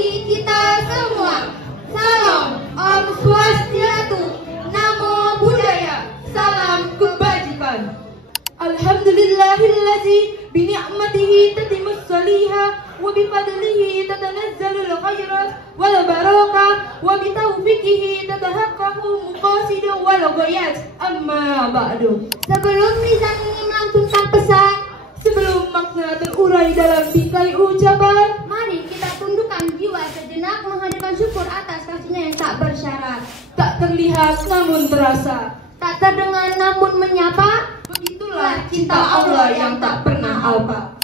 bagi kita semua. Salam Om Swastiastu, Namo Buddhaya, salam kebajikan. Alhamdulillahillazi bini'matihi tatimmus salihah wa bifadlihi tatanazzalul khairat wal barakah wa bitaufiqihi tatahaqqaqu maqasidu wal ghayat. Amma ba'du. Sebelum lisan ini melangsungkan pesan, sebelum makna terurai dalam bingkai ucapan, mari kita tundukkan jiwa sejenak menghadirkan syukur atas kasihnya yang tak bersyarat, tak terlihat namun terasa, tak terdengar namun menyapa. Begitulah cinta Allah yang tak pernah alpa.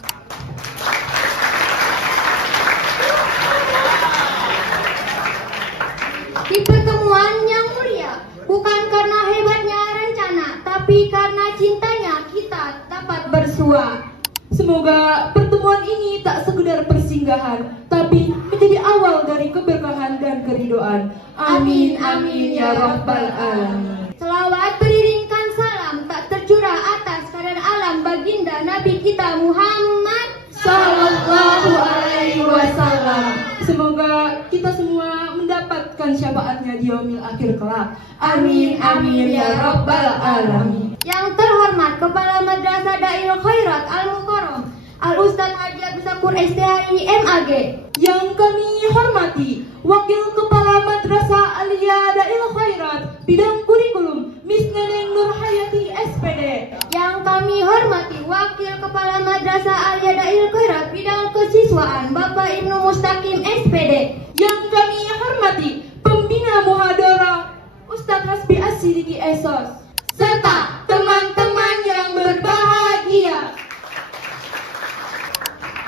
Di pertemuan yang mulia, bukan karena hebatnya rencana, tapi karena cintanya kita dapat bersua. Semoga pertemuan ini tak sekedar persinggahan, tapi menjadi awal dari keberkahan dan keridhaan. Amin, amin, ya Rabbal Alamin. Selawat beriringkan salam tak tercurah atas keadaan alam baginda Nabi kita Muhammad Sallallahu Alaihi Wasallam. Semoga kita semua mendapatkan syafaatnya di yaumil akhir kelak. Amin, amin, ya Rabbal Alamin. Yang terhormat Kepala Madrasah Dail Khairat Al-Mukarram Al-Ustaz Haji Abdul Sakur STHI MAG. Yang kami hormati Wakil Kepala Madrasah Aliyah Dail Khairat Bidang Kurikulum Miss Neneng Nur Hayati SPD. Yang kami hormati Wakil Kepala Madrasah Aliyah Dail Khairat Bidang Kesiswaan Bapak Ibnu Mustaqim SPD. Yang kami hormati Pembina Muhadharah Ustaz Hasbi As-Siddiqi Esos, serta teman-teman yang berbahagia.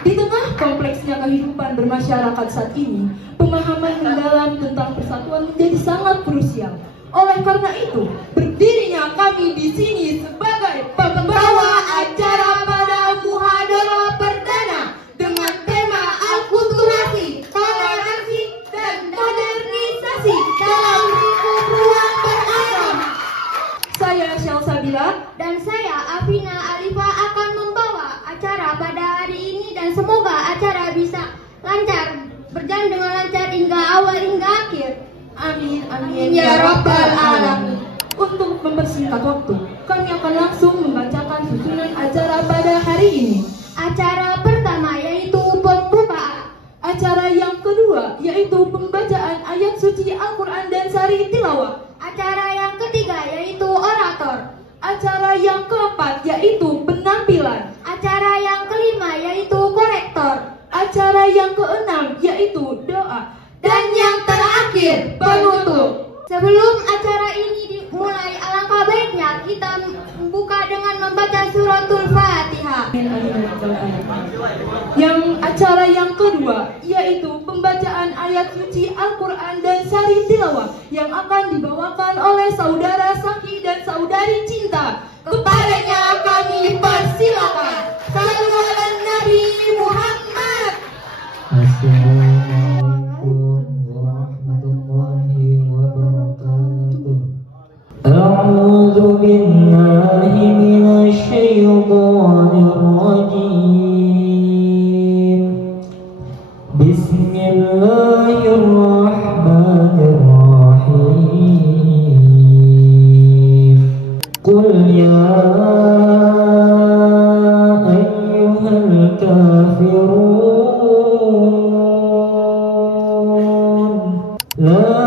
Di tengah kompleksnya kehidupan bermasyarakat saat ini, pemahaman mendalam tentang persatuan menjadi sangat krusial. Oleh karena itu, berdirinya kami di sini sebagai pembawa acara pada muhadharah perdana dengan tema akulturasi, toleransi, dan modernisasi dalam lingkup ruang beragama. Saya Syel Sabila dan saya Afina Alifa akan membawa acara pada hari ini, dan semoga acara bisa lancar, berjalan dengan lancar hingga awal hingga akhir. Amin, amin, ya Rabbal Alamin. Untuk mempersingkat waktu, kami akan langsung membacakan susunan acara pada hari ini. Acara pertama yaitu pembukaan. Acara yang kedua yaitu pembacaan ayat suci Al-Quran dan sari tilawah. Acara yang ketiga yaitu orator. Acara yang keempat yaitu penampilan. Acara yang kelima yaitu korektor. Acara yang keenam yaitu doa. Dan yang terakhir penutup. Sebelum acara ini dimulai, alangkah baiknya kita membuka dengan membaca suratul Fatihah. Yang acara yang kedua yaitu pembacaan ayat suci Al-Quran dan sari tilawah yang akan dibawakan oleh saudara Saki dan saudari Cinta. Kepadanya kami persilakan. Sallu ala Nabi Muhammad. أعوذ بالله من الشيطان الرجيم. بسم الله الرحمن الرحيم. قل يا أيها الكافرون لا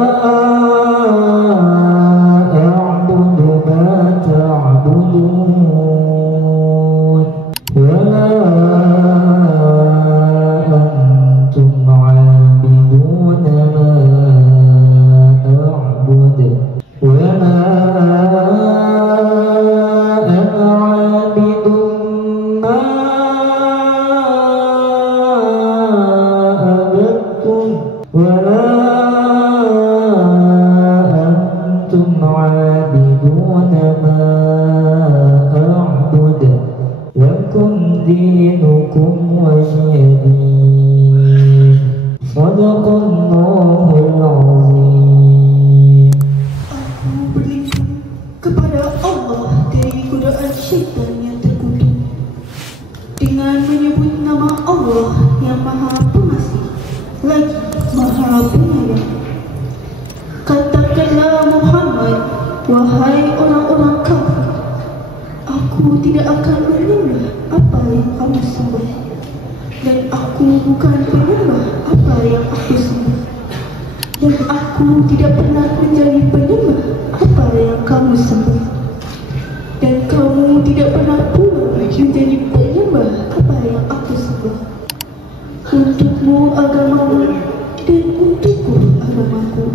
dengan menyebut nama Allah yang Maha Pengasih. Lagi Maha Penyayang. Katakanlah Muhammad, wahai orang-orang kafir, aku tidak akan menyembah apa yang kamu sembah, dan aku bukan penyembah apa yang aku sembah, dan aku tidak pernah menjadi penyembah apa yang kamu sembah, dan kamu tidak pernah pula menjadi penyembah apa yang aku sembah. Untukmu agamamu dan untukku agamaku.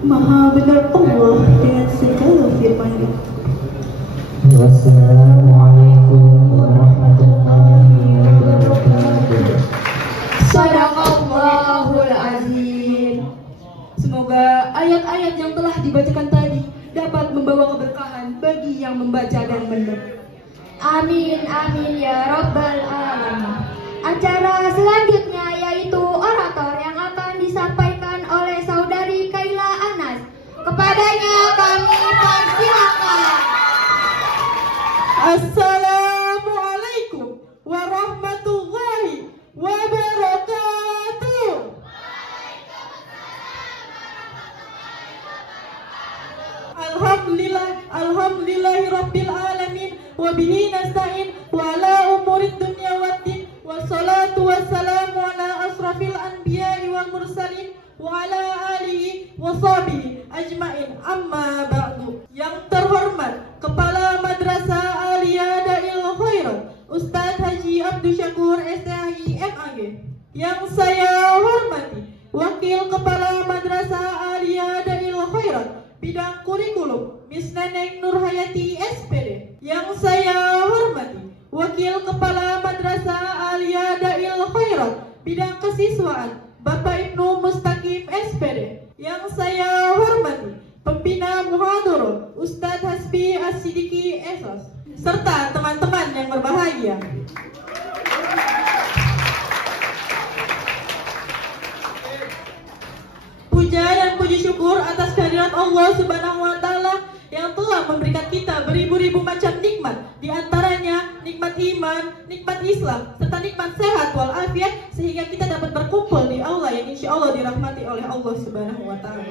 Maha benar Allah dengan segala firman-Nya. Wassalamualaikum warahmatullahi wabarakatuh. Sadaqallahul azim. Semoga ayat-ayat yang telah dibacakan tadi dapat membawa keberkahan bagi yang membaca dan mendengar. Amin, amin ya Rabbal Alamin. Acara selanjutnya yaitu orator yang akan disampaikan oleh saudari Kaila Anas. Kepadanya kami persilakan. Assalamualaikum warahmatullahi wabarakatuh. Alhamdulillahirabbil alamin wa bihi nasta'in wa ala umurid dunya waddin. Wassalatu wassalamu ala asrafil anbiya'i wal mursalin wa ala alihi wa sahbihi ajmain, amma ba'du. Yang terhormat Kepala Madrasah Aliyah Dail Khairat Ustadz Haji Abdul Syakur STHI MAG. Yang saya hormati Wakil Kepala Madrasah Aliyah Dail Khairat Bidang Kurikulum Miss Neneng Nurhayati SPD. Yang saya hormati Wakil Kepala Madrasah Aliyah Dail Khairat Bidang Kesiswaan Bapak Ibnu Mustaqim SPD. Yang saya hormati Pembina Muhadharah Ustadz Hasbi As-Sidiki Esos, serta teman-teman yang berbahagia. Puja dan puji syukur atas kehadirat Allah Subhanahu wa Ta'ala yang telah memberikan kita beribu-ribu macam nikmat, di antaranya nikmat iman, nikmat Islam, serta nikmat sehat walafiat, sehingga kita dapat berkumpul di aula yang insya Allah dirahmati oleh Allah Subhanahu wa Ta'ala.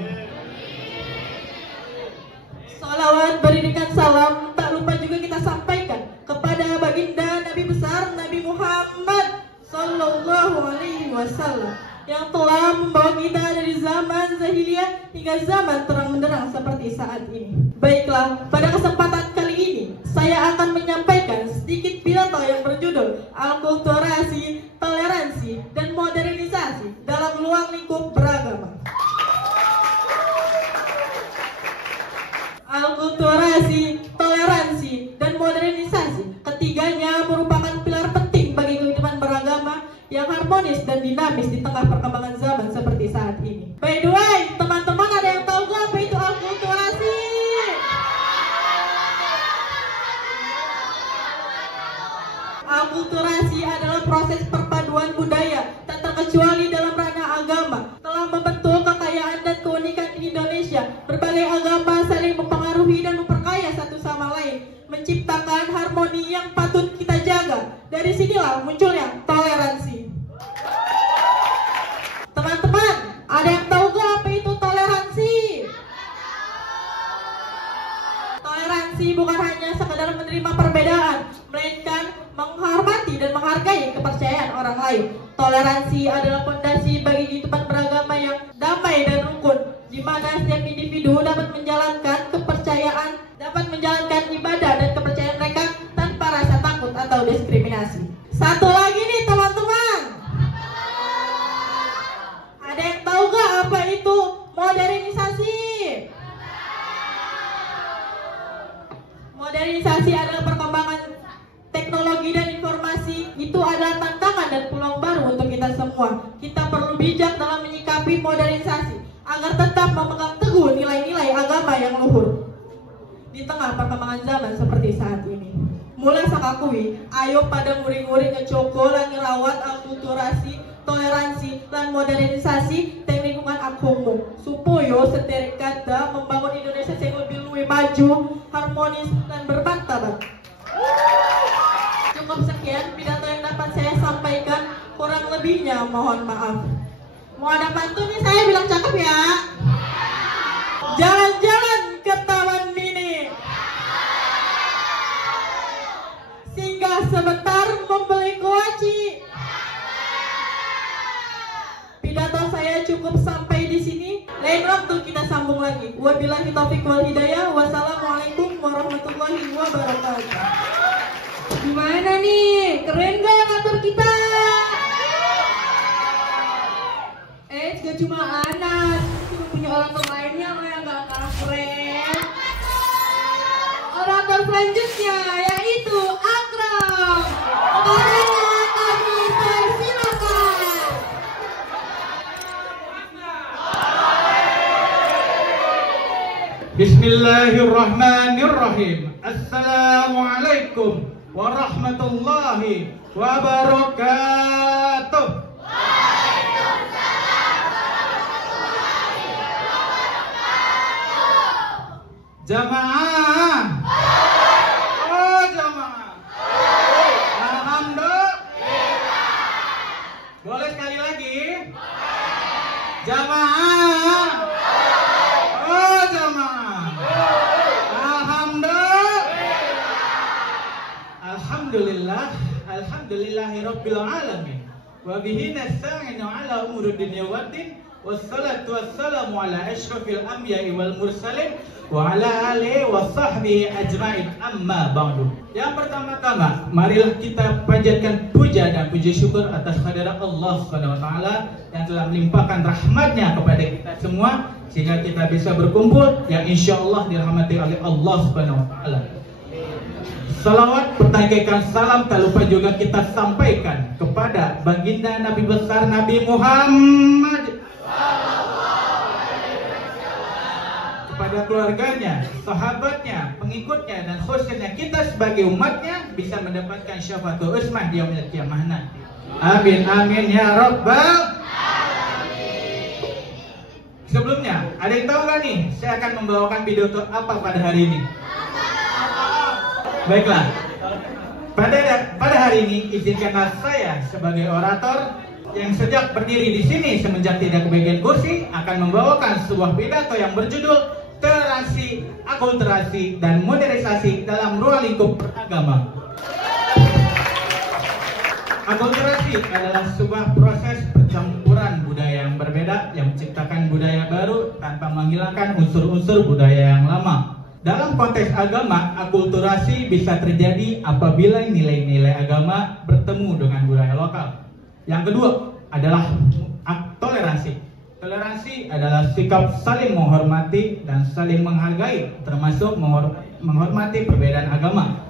Salawat beriringan salam tak lupa juga kita sampaikan kepada baginda Nabi besar Nabi Muhammad Sallallahu Alaihi Wasallam yang telah membawa kita dari zaman jahiliyah hingga zaman terang benderang seperti saat ini. Baiklah, pada kesempatan kali ini saya akan menyampaikan sedikit pidato yang berjudul Alkulturasi, Toleransi, dan Modernisasi dalam Ruang Lingkup Beragama. Alkulturasi, toleransi, dan modernisasi, ketiganya merupakan pilar penting bagi kehidupan beragama yang harmonis dan dinamis di tengah perkembangan zaman seperti saat ini. By the way, teman-teman ada yang tahu gak apa itu alkulturasi? Alkulturasi adalah proses perpaduan budaya, tak terkecuali dalam ranah agama, telah membentuk kekayaan dan keunikan di Indonesia. Berbagai agama saling mempengaruhi dan memperkaya satu sama lain, menciptakan harmoni yang patut kita jaga. Dari sinilah munculnya toleransi. Teman-teman, ada yang tahu gak apa itu toleransi? Toleransi bukan hanya sekadar menerima perbedaan, melainkan menghormati dan menghargai kepercayaan orang lain. Toleransi adalah fondasi bagi kehidupan beragama yang damai dan rukun, di mana setiap individu dapat menjalankan kepercayaan, dapat menjalankan ibadah dan kepercayaan mereka tanpa rasa takut atau diskriminasi. Satu lagi nih teman-teman, ada yang tahu gak apa itu modernisasi? Modernisasi adalah perkembangan teknologi dan informasi. Itu adalah tantangan dan peluang baru untuk kita semua. Kita perlu bijak dalam menyikapi modernisasi agar tetap memegang teguh nilai-nilai agama yang luhur di tengah perkembangan zaman seperti saat ini. Mula sakakui, ayo pada muring-muring ngecokolan ngerawat akulturasi, toleransi, dan modernisasi dan lingkungan akumu supaya sederek kata membangun Indonesia yang lebih luwih maju, harmonis, dan bermartabat. Cukup sekian pidato yang dapat saya sampaikan, kurang lebihnya mohon maaf. Mau ada pantun nih saya bilang cakep ya. Jalan-jalan ke Taman Mini, singgah sebentar membeli kuaci. Pidato saya cukup sampai di sini. Lain waktu kita sambung lagi. Wabillahi taufiq wal hidayah. Wassalamualaikum warahmatullahi wabarakatuh. Gimana nih? Keren gak kantor kita? Gak cuma Anas, cuma punya orator lainnya yang gak kalah keren. Orator selanjutnya yaitu Akram. Orangnya kami persilakan. Bismillahirrahmanirrahim. Assalamualaikum warahmatullahi wabarakatuh. Jamaah. Oh jamaah. Alhamdulillah. Boleh sekali lagi? Jamaah. Oh jamaah. Alhamdulillah. Alhamdulillahirabbil alamin. Wa bihi nasta'inu ala umuri dunya waddin. Wassalatu wassalamu ala asyrafil anbiya'i wal mursalin wa ala alihi wa sahbihi ajma'in, amma ba'du. Yang pertama-tama, marilah kita panjatkan puja dan puji syukur atas kehadirat Allah Subhanahu wa taala yang telah melimpahkan rahmat-Nya kepada kita semua sehingga kita bisa berkumpul yang insyaallah dirahmati oleh Allah Subhanahu wa taala. Salawat bertangkaikan salam tak lupa juga kita sampaikan kepada baginda Nabi besar Nabi Muhammad, kepada keluarganya, sahabatnya, pengikutnya, dan khususnya kita sebagai umatnya bisa mendapatkan syafaatul uzma di yaumil qiyamah nanti. Amin amin ya rabbal alamin. Sebelumnya, ada yang tahu nggak nih saya akan membawakan pidato apa pada hari ini? Baiklah, pada hari ini izinkanlah saya sebagai orator yang sejak berdiri di sini semenjak tidak kebagian kursi akan membawakan sebuah pidato yang berjudul Toleransi, Akulturasi, dan Modernisasi dalam Ruang Lingkup Beragama. Akulturasi adalah sebuah proses percampuran budaya yang berbeda yang menciptakan budaya baru tanpa menghilangkan unsur-unsur budaya yang lama. Dalam konteks agama, akulturasi bisa terjadi apabila nilai-nilai agama bertemu dengan budaya lokal. Yang kedua adalah toleransi. Toleransi adalah sikap saling menghormati dan saling menghargai, termasuk menghormati perbedaan agama.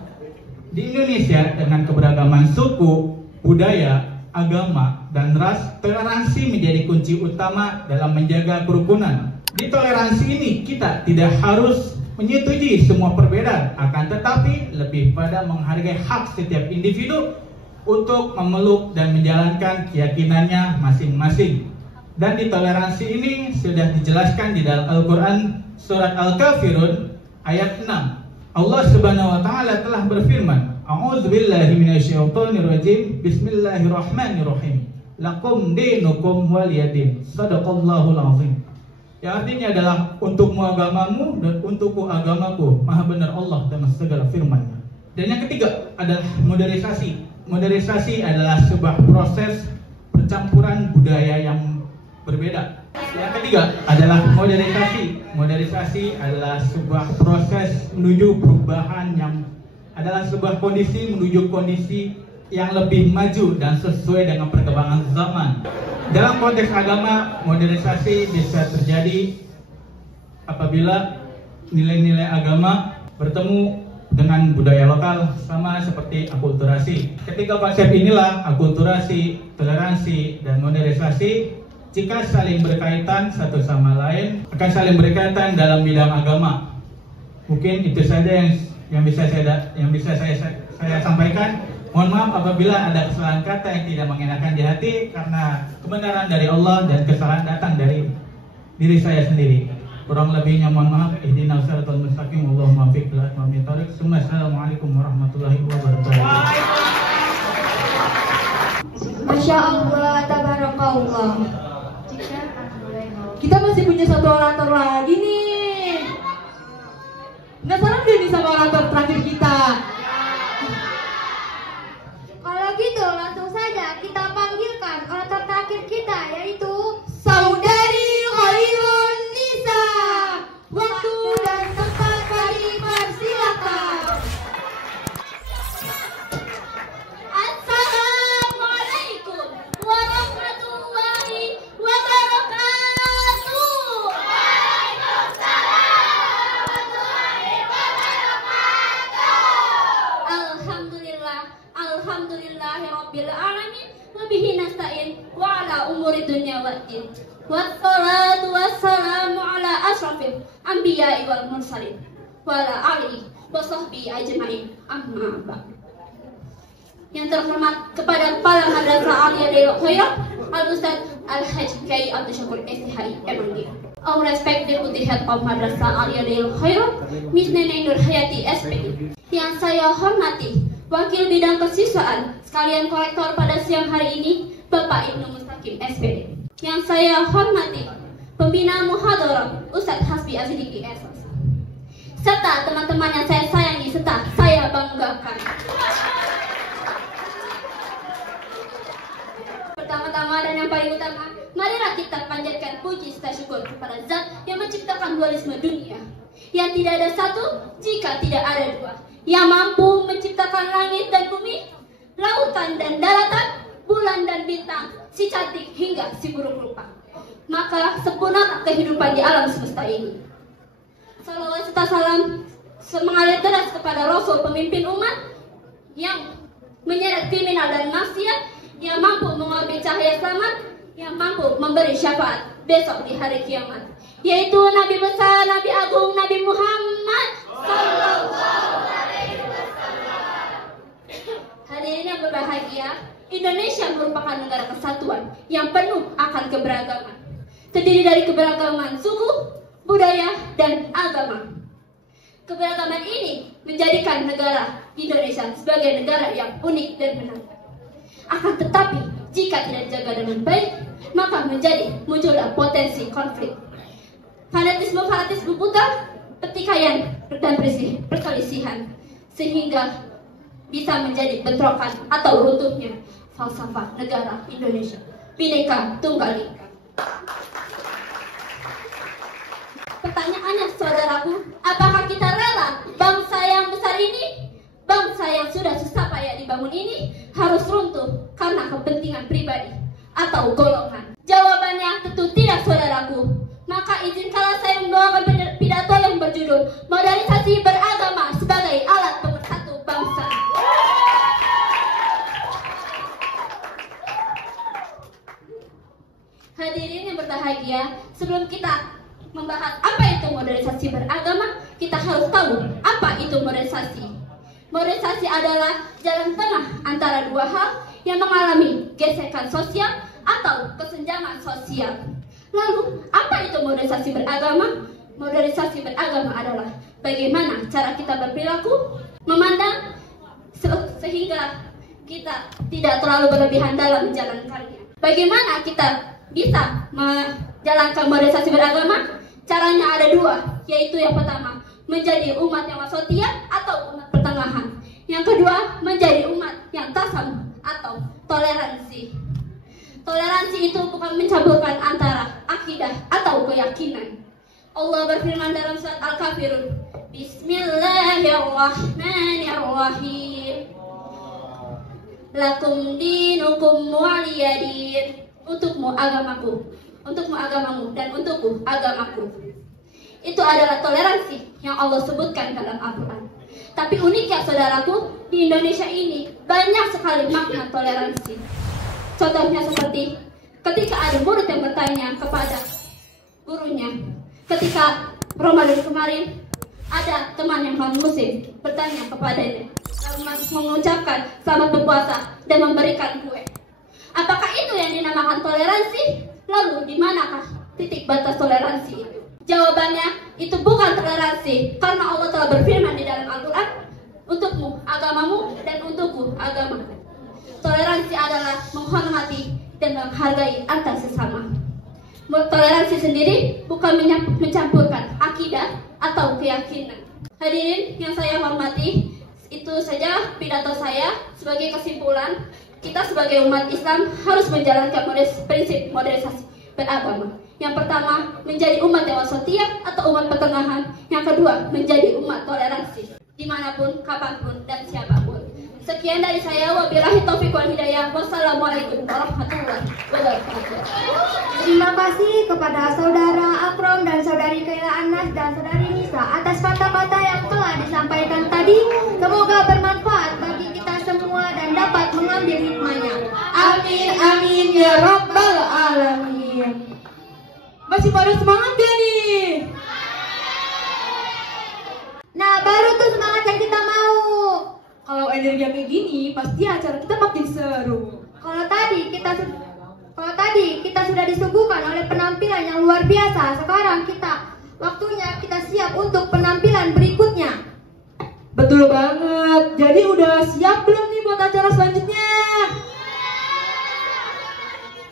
Di Indonesia dengan keberagaman suku, budaya, agama, dan ras, toleransi menjadi kunci utama dalam menjaga kerukunan. Di toleransi ini kita tidak harus menyetujui semua perbedaan, akan tetapi lebih pada menghargai hak setiap individu untuk memeluk dan menjalankan keyakinannya masing-masing. Dan di toleransi ini sudah dijelaskan di dalam Al-Quran surat Al-Kafirun ayat 6. Allah Subhanahu wa taala telah berfirman, A'udzubillahi minasyaitonirrajim. Bismillahirrahmanirrahim. Lakum dinukum waliyadin. Shadaqallahul azim. Yang artinya adalah untukmu agamamu dan untukku agamaku. Maha benar Allah dalam segala firman-Nya. Dan yang ketiga adalah modernisasi. Modernisasi adalah sebuah proses percampuran budaya yang berbeda. Yang ketiga adalah modernisasi. Modernisasi adalah sebuah proses menuju perubahan yang adalah sebuah kondisi menuju kondisi yang lebih maju dan sesuai dengan perkembangan zaman. Dalam konteks agama, modernisasi bisa terjadi apabila nilai-nilai agama bertemu dengan budaya lokal, sama seperti akulturasi. Ketiga konsep inilah, akulturasi, toleransi, dan modernisasi, jika saling berkaitan satu sama lain, akan saling berkaitan dalam bidang agama. Mungkin itu saja yang bisa saya sampaikan. Mohon maaf apabila ada kesalahan kata yang tidak mengenakan di hati, karena kebenaran dari Allah dan kesalahan datang dari diri saya sendiri. Kurang lebihnya mohon maaf. Ihdinas siratal mustaqim. Allahumma fiq bil aqwamit thariq. Assalamualaikum warahmatullahi wabarakatuh. Masya Allah, tabarakallah. kita masih punya satu orator lagi nih. Penasaran gak nih sama orator terakhir kita? Kalau gitu langsung saja kita panggilkan orator terakhir kita, yaitu Saudari Khairun Nisa. Waktu dan tempat kami persilakan. Assalamualaikum warahmatullahi wabarakatuh. Alhamdulillahirabbil alamin wa bihi nasta'in wa ala umuri dunya waddin. Wassalatu wassalamu ala asyrafil anbiya'i wal mursalin wa ala alihi wa sahbihi ajma'in. Amma ba'd. Yang terhormat kepada Kepala Madrasah Aliyah Darul Khairah Al-Ustaz Al-Hajj Kiai Abdul Syakur STHI MNG. Our respect Deputy Head of Madrasah Aliyah Darul Khairah Miss Neneng Nur Hayati SPD. Yang saya hormati Wakil Bidang Kesiswaan sekalian korektor pada siang hari ini Bapak Ibnu Mustaqim SPD. Yang saya hormati Pembina Muhadharah Ustadz Hasbi Azidiki SS. Serta teman-teman yang saya sayangi serta saya banggakan. Pertama-tama dan yang paling utama, marilah kita panjatkan puji serta syukur kepada Zat yang menciptakan dualisme dunia, yang tidak ada satu jika tidak ada dua, yang mampu menciptakan langit dan bumi, lautan dan daratan, bulan dan bintang, si cantik hingga si buruk rupa. Maka sempurna kehidupan di alam semesta ini. Salawat serta salam mengalir deras kepada Rasul pemimpin umat yang menyeret kriminal dan maksiat, yang mampu mengambil cahaya selamat, yang mampu memberi syafaat besok di hari kiamat, yaitu Nabi besar, Nabi agung, Nabi Muhammad Sallallahu Alaihi Wasallam. Hadirin yang berbahagia, Indonesia merupakan negara kesatuan yang penuh akan keberagaman, terdiri dari keberagaman suku, budaya, dan agama. Keberagaman ini menjadikan negara Indonesia sebagai negara yang unik dan menantang. Akan tetapi, jika tidak dijaga dengan baik, maka muncullah potensi konflik. Fanatisme buta, pertikaian, dan perselisihan, sehingga bisa menjadi bentrokan atau runtuhnya falsafah negara Indonesia Bhinneka Tunggal Ika. Pertanyaannya saudaraku, apakah kita rela bangsa yang besar ini, bangsa yang sudah susah payah dibangun ini harus runtuh karena kepentingan pribadi atau golongan? Jawabannya tentu tidak saudaraku. Maka izinkanlah saya membawakan pidato yang berjudul Modernisasi Beragama sebagai Alat Pemersatu Bangsa. Hadirin yang berbahagia, sebelum kita membahas apa itu modernisasi beragama, kita harus tahu apa itu modernisasi. Modernisasi adalah jalan tengah antara dua hal yang mengalami gesekan sosial atau kesenjangan sosial. Lalu, apa itu modernisasi beragama? Modernisasi beragama adalah bagaimana cara kita berperilaku, memandang, sehingga kita tidak terlalu berlebihan dalam menjalankannya. Bagaimana kita bisa menjalankan modernisasi beragama? Caranya ada dua, yaitu yang pertama, menjadi umat yang wasatiyah atau umat pertengahan. Yang kedua, menjadi umat yang tasamuh atau toleransi. Toleransi itu bukan mencampurkan antara akidah atau keyakinan. Allah berfirman dalam surat Al-Kafirun, Bismillahirrahmanirrahim. Lakum dinukum waliyadin. Untukmu agamaku, untukmu agamamu, dan untukku agamaku. Itu adalah toleransi yang Allah sebutkan dalam Al-Quran. Tapi uniknya saudaraku, di Indonesia ini banyak sekali makna toleransi. Contohnya seperti ketika ada murid yang bertanya kepada gurunya, ketika Ramadan kemarin ada teman yang non-muslim bertanya kepadanya, mengucapkan selamat berpuasa dan memberikan kue. Apakah itu yang dinamakan toleransi? Lalu di manakah titik batas toleransi itu? Jawabannya, itu bukan toleransi, karena Allah telah berfirman di dalam Al-Quran, untukmu agamamu dan untukku agamaku. Toleransi adalah menghormati dan menghargai antar sesama. Toleransi sendiri bukan mencampurkan akidah atau keyakinan. Hadirin yang saya hormati, itu saja pidato saya. Sebagai kesimpulan, kita sebagai umat Islam harus menjalankan prinsip modernisasi beragama. Yang pertama, menjadi umat yang wasatiyah atau umat pertengahan. Yang kedua, menjadi umat toleransi dimanapun, kapanpun, dan siapapun. Sekian dari saya, wabillahi taufiq wal hidayah. Wassalamualaikum warahmatullahi wabarakatuh. Terima kasih kepada Saudara Akrom dan Saudari Kaila Anas dan Saudari Nisa atas kata-kata yang telah disampaikan tadi. Semoga bermanfaat bagi kita semua dan dapat mengambil hikmahnya. Amin, amin ya rabbal alamin. Masih pada semangat gak nih? Nah, baru tuh semangat yang kita mau. Kalau energi kayak gini, pasti acara kita makin seru. Kalau tadi kita sudah disuguhkan oleh penampilan yang luar biasa. Sekarang waktunya kita siap untuk penampilan berikutnya. Betul banget. Jadi udah siap belum nih buat acara selanjutnya?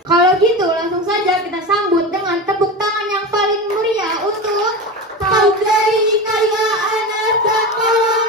Kalau gitu langsung saja kita sambut dengan tepuk tangan yang paling meriah untuk Saudari Kaila Anas dan kawan-kawan.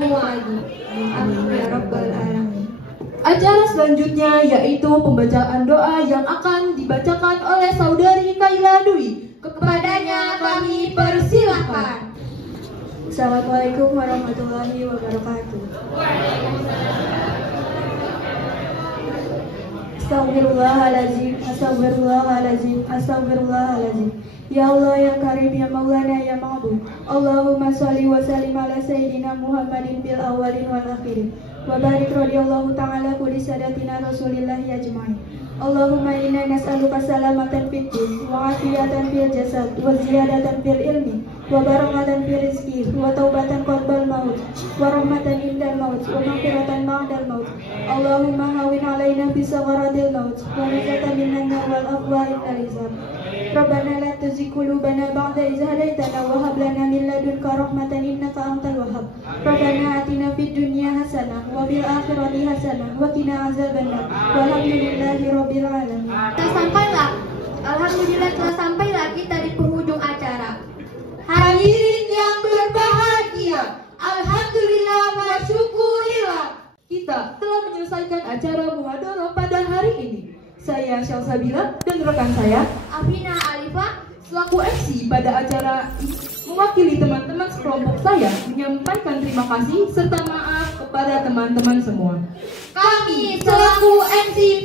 semua lagi. Amin ya rabbal alamin. Acara selanjutnya yaitu pembacaan doa yang akan dibacakan oleh saudari Kaila Dwi. Kepadanya kami persilahkan. Assalamualaikum warahmatullahi wabarakatuh. Astagfirullahaladzim, astagfirullahaladzim, astagfirullahaladzim. Ya Allah, ya Karim, ya Maulana, ya Ma'bud. Allahumma salli wa sallim ala Sayyidina Muhammadin bil awalin wal akhirin. Wa barik radiyallahu ta'ala kulli sadatina rasulillahi ajma'in. Allahumma inna nas'aluka salamatan fid din wa afiyatan fil jasad wa ziyadatan fil ilmi wa barakatan fil rizqi wa taubatan qabla maut wa rahmatan indal maut wa maghfiratan ba'dal maut. Allahumma hawin alaina fi sagharatil maut wa najatan minan nar wal afwa indal hisab. Rabbana la tuzigh qulubana ba'da idh hadaytana wa hab lana min ladunka rahmatan innaka antal wahhab. Rabbana atina fid dunya hasanah wa fil akhirati hasanah wa qina azabannar. Walhamdulillahi rabbil alamin. Alhamdulillah telah sampailah kita di penghujung acara. Hadirin yang berbahagia, alhamdulillah wa syukurillah. Kita telah menyelesaikan acara muhadharah pada hari ini. Saya Syalsabila dan rekan saya Afina Alifah selaku MC pada acara ini mewakili teman-teman sekelompok saya menyampaikan terima kasih serta maaf kepada teman-teman semua. kami selaku MC